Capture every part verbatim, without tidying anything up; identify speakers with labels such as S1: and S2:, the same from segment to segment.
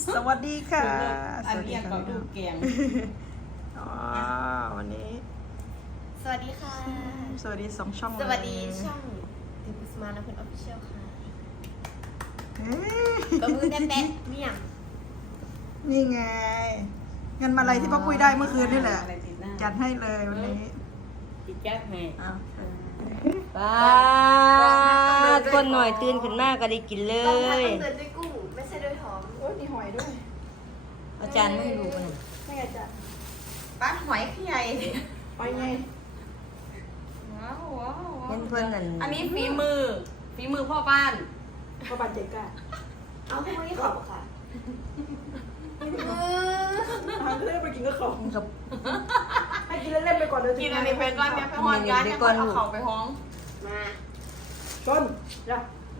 S1: สวัสดีค่ะ
S2: อันนี้ก็ดูแกง
S1: อ๋อวันนี้
S3: สวัสดีค่ะ
S1: สวัสดีสองช่อง
S3: สวัสดีช่องติปุสมาและเพื่อนออฟฟิเชียลค่ะ
S1: เฮ้ย
S3: ก็มือแป๊ะๆเนี่ย
S1: นี่ไงเงินมาอะไรที่ป้าปุ้ยได้เมื่อคืนนี่แหละ
S2: อะไรติดหน้า
S1: จัดให้เลยวันนี้
S2: ติดแก๊สแม่
S1: อ้าว
S4: ป้าคนหน่อยตื่นขึ้นมากก็ได้กินเล
S3: ต้องทำ
S4: ย
S3: ต้องเดินด้วยกุ้ง ไม่ใช่ด้วยท้อง
S1: โอ้ยมีหอยด้วย
S4: อาจารย์ไม่รู้นะ
S1: ไม่ไงจ๊ะ
S2: ป้าหอยขี้ใหญ่
S1: หอยไง
S2: ว้าวว้าว
S4: เพื่อนเพื่อนนั่น
S2: อันนี้ฝีมือฝีมือพ่อบ้าน
S1: พ่อบันเจ็กะ
S3: เอาพวกนี้ขอบค่ะมือ
S1: ทานเล่นไปกินก็ของ
S4: กับ
S1: ให้กินเล่นๆไปก่อนเดี๋ยว
S2: กินอันนี้ไปก่อนแม่ไปหอนกันเนี่ยเอาเข่าไปห้อง
S3: มา
S1: ต้นจ้ะ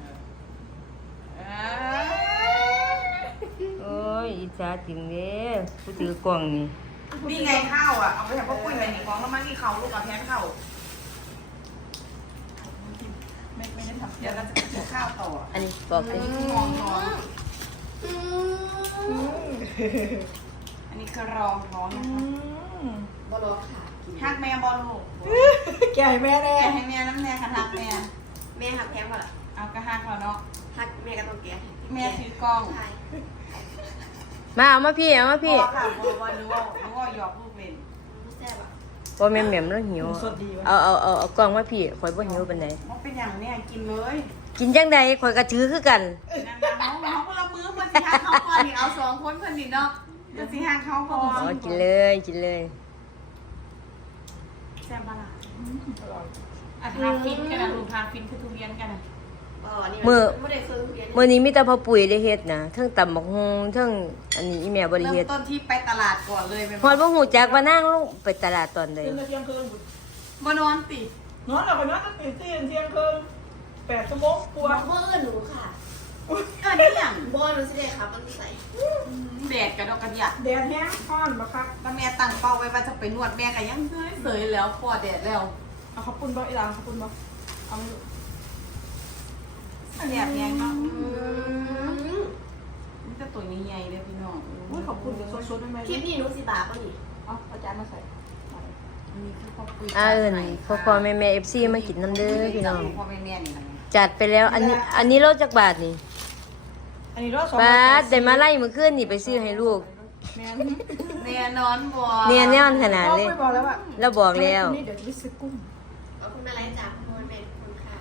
S4: โอ้ยอิจฉาจริงเด้ผู้ถือกล่องนี่
S2: นี่ไงข้าวอ่ะเอาไปทำพ่อปุ้ยไปหนีของแล้วมันนี่ข้าวลูกกับแทนข้าว
S1: ไม่ไม่ได้ทำ
S2: เดี๋ยวเราจะกินข้าวต่อ
S4: อันนี้บอก
S2: อั
S4: อั
S2: น
S4: น
S2: นี้
S4: นี้
S2: คือมองท้อง
S3: อืม
S2: อันนี้คือรองท้องนะคะ
S3: บอลค่ะกิน
S2: ฮักแม่บอลลูก
S1: แก่แม่แน่
S2: แกให้แม่น้ำแน่ค่ะฮักแม่
S3: แม่หักแพงกว่าล่ะ
S2: เอากระฮักเขาเนาะ
S3: หักแม่ก็ต้องแก่
S2: แม่ถือกล้อง
S3: ใช่
S4: มาเอามาพี่เอามาพี่
S2: พอค่ะบอลรู้ว่ารู้ว่าหยอกลูกเป็น
S3: แซ่บอ่ะ
S4: พอแม่แม่มแล้วหิว
S1: สดดีวะ
S4: เอาเอาเอาเอากล่องมาพี่ข่อยบ่หิวปานใด
S2: มันเป็นอย่างเนี้ยกินเลย
S4: กินจังใดข่อยก็ถือคือกัน
S2: นั่นนะน้องน้องคนละมือคนสิหักเขาก่อนนี่เอาสองคนคนนี่เนาะคนสิหักเขาก่อ
S4: อ๋อน กินเลยกินเลย
S2: แซ่บปะล่ะ
S1: อร่อย
S2: อ่ะทาฟินกันนะลูกทาฟินคือทุเรียนกันนะ
S3: อ๋อนี่
S4: มื้อ
S3: ไม่ได้เคยเรียน
S4: มื้อนี้มีแต่พ่อปุ๋ยได้เฮ็ดนะเทั้งตำบักฮงเทั้งอันนี้อีแม่บ่ได้
S2: เริ่ม
S4: เฮ็ด
S2: ต้นที่ไปตลาดก่อนเลยเป็น
S4: ฮอดบ่ฮู้จักว่านั่งลงไปตลาดตอนใด
S1: เที่ยงเที่ยงคืน
S2: บนอนติ
S1: นอนหลับไปนอนตั้งแต่เที่ยงเที่ยงคืนแปดชั่วโมงกลัว
S3: เมื่อเอิญหนูค่ะ
S2: เออนี่อย่าง
S3: บอลหนูสิได้ครับมันใส่
S2: แดดกับดอกกระหยัด
S1: แดดแห้งห้อนมาครับ
S2: แล้วแม่ตั้งเป้าไว้ว่าจะไปนวดแม่ก็ยังเสยๆแล้วพอแดดแล้ว
S1: เอาข้าวปุ้นบ่อีหลาข้าวปุ้นบ่เอาไม่รู้
S2: แดดแรงมาก
S3: อืม
S2: มันจะตัวใหญ่ๆเลยพี่น้อง
S1: อุ้ยขอบคุณเดี๋ยวสดๆได้ไหม
S3: คลิปนี้หนูสิบาทป่ะนี่
S1: เอาอาจารย์มาใส่
S2: อันนี้คือพ่อปุ้ย
S4: อ่าเอิ้นพ่อพ่อแม่แม่ เอฟ ซี มากินน้ำเด้อพี่น้อง
S2: พ่อแม่แม่นี่นะ
S4: จัดไปแล้วอันนี้อันนี้โลจักบาทนี่
S1: อันนี้รอดสอง
S4: บาทได้มาไล่มื้อคืนนี่ไปซื้อให้ลูก
S1: แม่
S2: แน่นอนบ่
S4: เนียนแน่นขนาด
S1: พ่อ
S4: เลย
S1: ไปบอกแล้วว่า
S4: แล้วบอกแล้ว
S1: นี่เดี๋ยวจะไปซื้อกุ้ง
S3: เอาคุณอะไรจ้าคุณแม่คุณค่ะ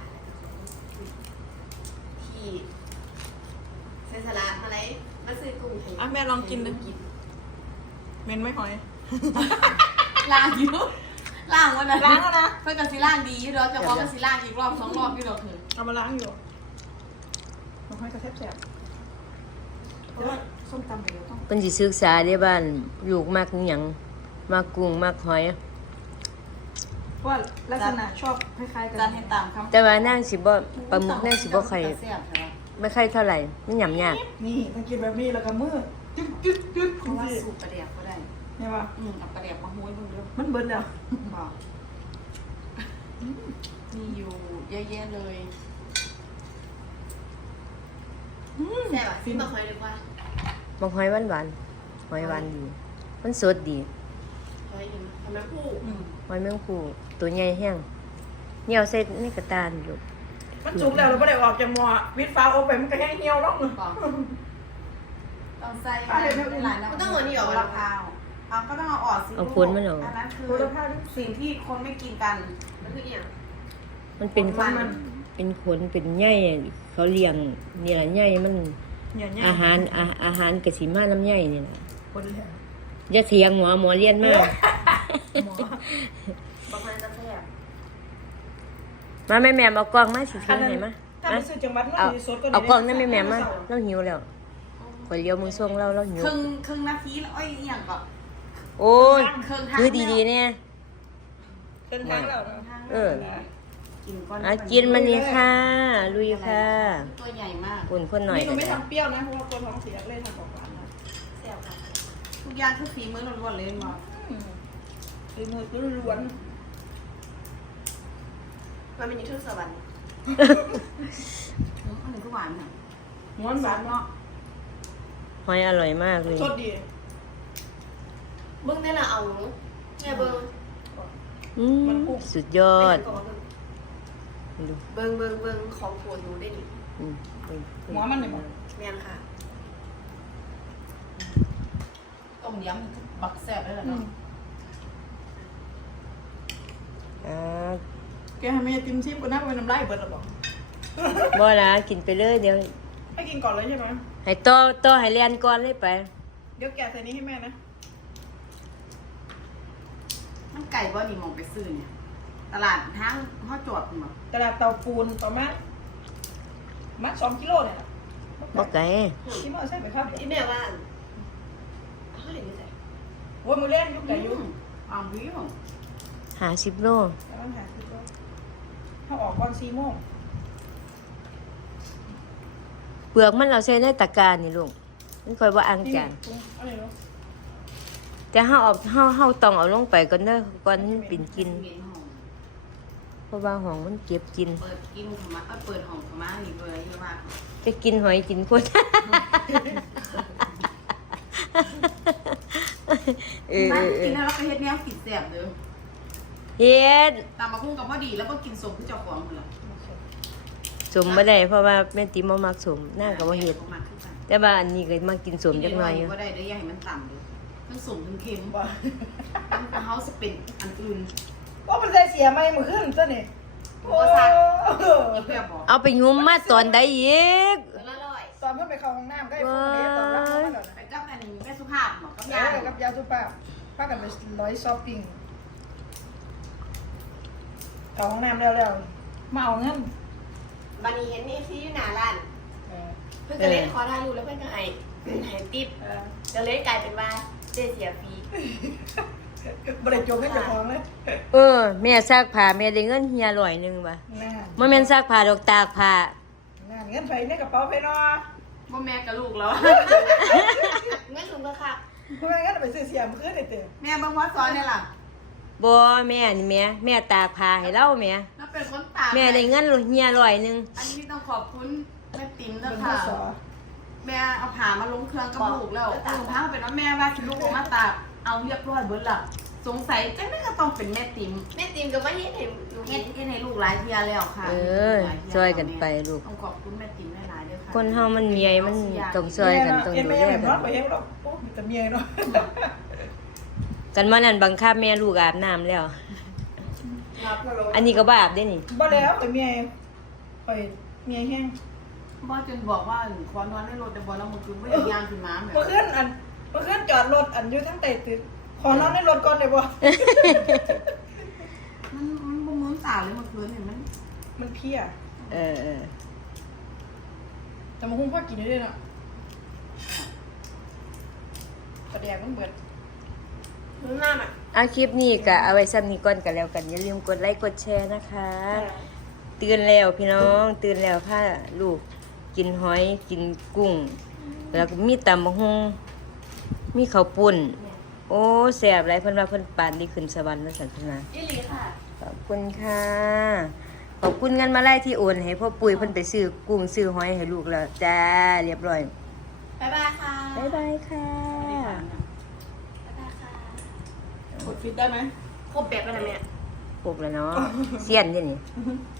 S3: ที่เซนสละอะไรมาซื้อกลุ่มไทย
S1: อ่ะแม่ลองกินดูเมนไม่หอย
S2: ล้างอยู่ล้างวันนั้น
S1: ล้างแล้วนะ
S2: เพื่อนกับสิล้างดีอยู่เด้อจะพร้อมกับสิล้างอีกรอบสองรอบอยู่เด้อคือ
S1: เอามาล้างอยู่มันค่อยกระแทบแสบเพราะว่าส้มตำเดี๋ยวต้อง
S4: เพิ่นสิศึกษาเด้บ้านลูกมักอิหยังมักกุ้งมักหอย
S1: เพราะว่าลักษณะชอบคล้ายๆกั
S2: จัด
S1: น
S2: ให้ตามคำ
S4: แต่ว่านางสิบ่ปลาหมึกนางสิบ่ค่อย
S2: แซ่บใช่ไหม
S4: ไม่ค่อยเท่าไหร่มันหยำยาก
S1: นี่ต้องกินแบบนี้แล้วก็มือจึ๊ดจึ๊ดจึ๊ด
S2: เพ
S1: คุณ
S2: ราะว่า
S1: สิ
S2: สูตรประเดี๋ยวก็ได้
S1: เนี่ยว่า
S2: อืมเอาประเดี๋ยวมาห้วยเบิ่งเด้อ
S1: มันเบิดแล้ว
S2: บอกมีอยู่เยอะแยะเลย
S3: แซ่บอ่ะที่มาคอยดีกว่า
S4: บางหอยหวานหวานๆหอยหวานดีมันสดดี
S3: คอยอยู่ทำน้ำผู้
S2: อืม
S4: หอยแมงภู่ตัวใหญ่แห้งเหนียวใส่ในกระตาลลูก
S1: มันสุกแล้วเราไม่ได้ออกจากหม้อวิดฟ้าโอไปมันก็แห้งเหี่ยวแล้ว
S2: บอกต้องใส่หลายแล้วมะพร้าวเอาก็ต้องเอาออกสิ
S4: เอาพ้นมันออก
S2: อันนั้นคือสิ่งที่คนไม่กินกัน
S3: มันคืออย่าง
S4: มันเป็น
S2: มัน
S4: เป็นขนเป็นใยเขาเลี้ยงนี่ล่ะใยมัน
S1: เนี่ยเนี่ย
S4: อาหารอาอาหารกสิมาน้ำใยนี่ล่ะ
S1: คนแหละ
S4: อย่าเถียงหมอหมอเรียนมา
S1: หมอบ
S3: างคนจะแซ่บ
S4: มาแม่แม่เอากล้องมาสิถือให้มา
S1: ถ้าไปซื้อจังหวัดมัน
S4: เอา
S1: มีสดก็
S4: เอากล้องนั่นแม่แม่มาเราหิวแล้วข่อยเลี้ยวมือส่งเราเราหิว
S2: ครึ่งครึ่งนาทีแล้วอ้อยอหย่างก็
S4: โอ้ย
S2: ครึ่งทาง
S4: คือดีๆเนี่ย
S1: เป็นทางแล้ว
S4: เออ
S2: กินก้อน
S4: อากินมันนี่ค่ะ ลุยค่ะ
S2: ตัวใหญ่มาก
S4: คนคนหน่อย
S1: นี่หนู
S4: ก็
S1: ไม่
S4: ได้
S1: ทำเปรี้ยวนะเพราะว่าคนท้องเสียเลยทำของหวานนะ
S3: แซ่บค่ะ
S2: ทุกอย่างคือฝีมือล้วนๆเลยหมอ
S1: คือมือคือล้วน
S3: มันเป็นยูทูบสวรรค์
S2: อันนี้ก็หวานค่ะ
S1: ม้วนหวานเนาะ
S4: หอยอร่อยมากเลย
S1: สดดี
S3: เบิ้งได้ละเอาแม่เบิ้ง
S4: อืมสุดยอดดู
S3: เบิ้งเบิ้งเบิ้งของโปรดหนูได้ดิ
S4: อืมอืม
S1: หัวมันเนี่ยบอก
S3: แม่นค่ะ
S2: ต้มยำบักแซ่บได้แล้ว
S1: อื
S2: เนาะ
S1: ม
S4: อ่า
S1: แกให้แม่จิ้มชิมก่อนนะเป็นน้ำลายเบิดหรอบอก
S4: บ่ละกินไปเลยเดี๋ยว
S1: ให้กินก่อนเลยใช่ไหม
S4: ให้ต่อต่อให้เรียนก่อนเลยไป
S1: เดี๋ยวแกะใส่นี้ให้แม่นะ
S2: มันไก่บ่นี่มองไปซื้อเนี่ย ตลาดทางห่อจอดนี่บ่
S1: ตลาดเตาปูนประมาณมัดสองกิโลเนี่ยนะ
S4: บ่ไกล
S1: ที่มันใช่ไหมครับ
S3: อีแม่ว่าเท่าไหร่ไม่ใส่
S1: โอ้ยมือเล่นยุกไก่ยุก
S2: อ้าววิว
S4: ห้าสิบโล
S1: แล้วมันหาคือว่าถ้าออกก่อนสี่โมง
S4: เปลือกมันเราใช้ในตะกร้ารนี่ลุงมันค่อยว่าอังจาน
S1: อะไรเนาะ
S4: แต่เฮาเอาเฮาเฮาต้องเอาลงไปก่อนเด้อก่อนมันเป็นกิน
S2: เห็นห้อง
S4: เพราะว่าห้องมันเก็บกิน
S2: เปิดกินขมาเอ้ยเปิดห้องขมานี่เลยเยอะมาก
S4: จะกินหอยกินคน เออ
S2: บ้าน
S4: เออเอ
S2: กิน
S4: อ
S2: แล้วเราไปเฮ็ดแนวกินแซ่บเด้อ
S4: เฮ็ด
S2: ตามมาคุ้งกับพอดีแล้วก็กินสมคือเจ้าของเหรอ
S4: สมบ่ได้เพราะว่าแม่ติ๋มบ่มักสมนางก็บ่เฮ็ด
S2: มาคือกัน
S4: แต่ว่าอันนี้ก็มากินสมจักหน่อยอยู่
S2: ก็ได้เด้ออย่าให้มันต่ำเลยมันสมถึงเค็ม
S1: บ่
S2: มันเฮาสิเป็นอันอื่น
S1: ว่ามันใส่เสียไหมมือขึ้นซะนี่
S2: โอ้ซักอย่าเปรียบบอก
S4: เอาไปงมมาตอนใดอีก
S3: เดี๋ยวละร้อย
S1: ตอนเพิ่งไปเข้าห้องน้ำก็ไอ้พวกนี้ตอนรับเขามาหน่อย
S2: ไปกับอันนี้แม่สุภาพบอกกับ
S1: ยาย
S2: าย
S1: กับยาสุภาพพากันไปร้อยช้อปปิ้งเข้าห้องน้ำแล้วแล้วมาเอาเงิน
S3: บันนี้เห็นนี่ที่อยู่หน้าร้าน
S1: เออ
S3: เพื่อนก็เลยขอถ่ายรูปแล้วเพื่อนก็ให้ให้ติ๊บ
S1: เออ
S3: ก็เลยกลายเป็นว่าเจ๊เสียฟรี
S1: บริจงให้เจ้าของเลย
S4: เออแม่ซักผ้าแม่ได้เงินเฮียร้อยหนึงว่ะ
S1: น่า
S4: บ่แม่นซักผ้าดอกตากผ้า
S1: น่าเงินไฟในกระเป๋าไปเนาะ
S2: บ่แม่กับลูกแล้ว
S3: เงินลุงก็ค่ะ
S1: เพราะไม่งั้นไปซื้อเสียมคืนได้เต๋อ
S2: แม่บางวัดสอนเนี่ยล่ะ
S4: บ่แม่นี่แม่แม่ตากผ้าให้เราแม่
S2: แล้วเป็นคนตาก
S4: แม่ได้เงินเฮียร้อยหนึง
S2: อันนี้ต้องขอบคุณแม่ติ๋ม
S1: เป็
S2: นะ
S1: น
S2: คะ
S1: ผู้สอ
S2: แม่เอาผ่ามาลงเครื่องกับลูกแล้วถึงพังเป็นว่าแม่ว่าสิลูกออกมาตากเอาเรียบร้อยเบิดละสงสัยจังได๋ก็ต้องเป็นแม่ติ๋ม
S3: แม่ติมก็ไม่เห็นเห็นหนู
S2: เฮ็
S3: เห็
S2: ด
S3: น
S2: เฮ็ดให้ลูกหลายเที่ยแล้วค่ะ
S4: เออช่วยกันไปลูก
S2: ต้องขอบคุณแม่ติ๋มหลายๆด้วยค่ะ
S4: คนเฮามันเมียมันต้องช่วยกันต้อง
S1: เอ็น
S4: ดู
S1: แม่
S4: แล
S1: เห็น
S4: กั
S1: ร้อน
S4: น
S1: ไปเองหรอกโอ้มีแต่เมียเนาะ
S4: กันมานั้นบังคับแม่ลูกอาบน้ำแล้ว
S3: รับพะโล้
S4: อันนี้ก็บ่อาบได้นี่
S1: บ่แล้วแต่เมียไปเมียแห้ง
S2: บ่จนบอกว่าขอนอนในรถแต่บ่แล้วมันคือบ่อยากย่างขึ้นมาแม่
S1: เมื่อคืนอันเมื่อคืนจอดรถอันอยู่ทั้งเตะตึกขอนอนในรถก่อนได้บ่
S2: มันมันบ่มื้นตาเลยเมื่อคืนเห็นมัน
S1: มันเพลีย
S4: เออเออ
S1: แต่มันคงพอกินได้ด้วยเนาะกระแดงมันเบิด
S3: รู้หน้าอ่ะ
S4: เอาคลิปนี้ก็เอาไว้ซ้ำนี้ก่อนกันแล้วกันอย่าลืมกดไลค์กดแชร์นะคะตื่นแล้วพี่น้องตื่นแล้วพาลูกกินหอยกินกุ้ง แล้วก็มีตำบักหุ่งมีข้าวปุ้น โอ้แซ่บหลายเพิ่นว่าเพิ่นปานดีขึ้นสวรรค์ว่าซั่นเพิ่นว่า
S3: ยี่หลีค่ะ
S4: ขอบคุณค่ะ ขอบคุณเงินมาไล่ที่โอนให้พ่อปุ้ยเพิ่นไปซื้อกุ้งซื้อหอยให้ลูกแล้วจ้าเรียบร้อย
S3: บ๊ายบายค่ะ
S4: บ๊ายบายค่ะ
S3: บ๊ายบายค่ะ
S1: กดฟิตได้ไหม
S3: ครบแบบแล้วนะแม่
S4: ปลุกแล้วเนาะเสียนเด้นี่